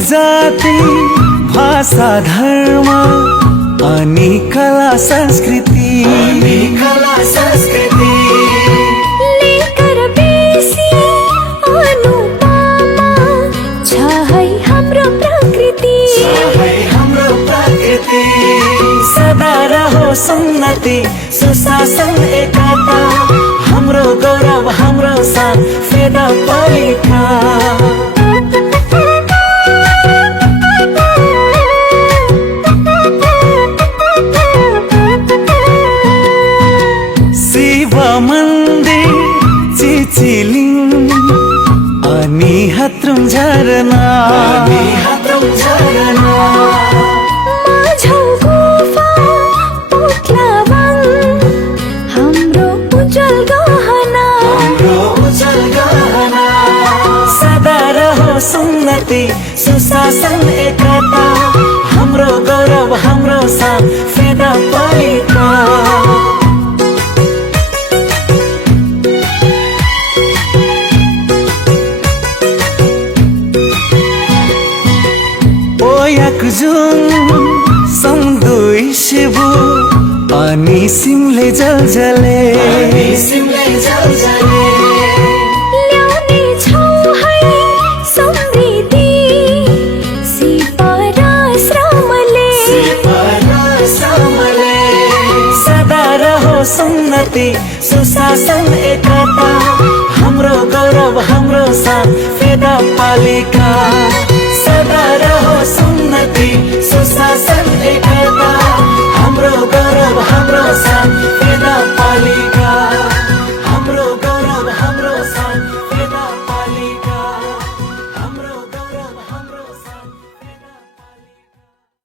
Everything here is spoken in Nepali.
जाति भाषा धर्म अनि कला संस्कृति लेकर बेसी अनुपमा छ है हाम्रो प्रकृति सदा रहोस् उन्नति सुशासन एकता हाम्रो गौरव हाम्रो शान फेदापालिका मन्दिर चिचिलिङ अनि हत्रौं झरना माझौ गुफा पोख्लावन हाम्रो उज्जवल गहना सदा रहोस् उन्नति सुशासन एकता हाम्रो गौरव हाम्रो शान फेदापालिका जुन समुद्र शिबु अनि सिमले जलजले ल्याउने छौ है समृद्धि सिप र श्रमले सदा रहोस् उन्नति सुशासन एकता हाम्रो गौरव हाम्रो शान फेदापालिका सदा रहोस् उन्नति सुशासन एकता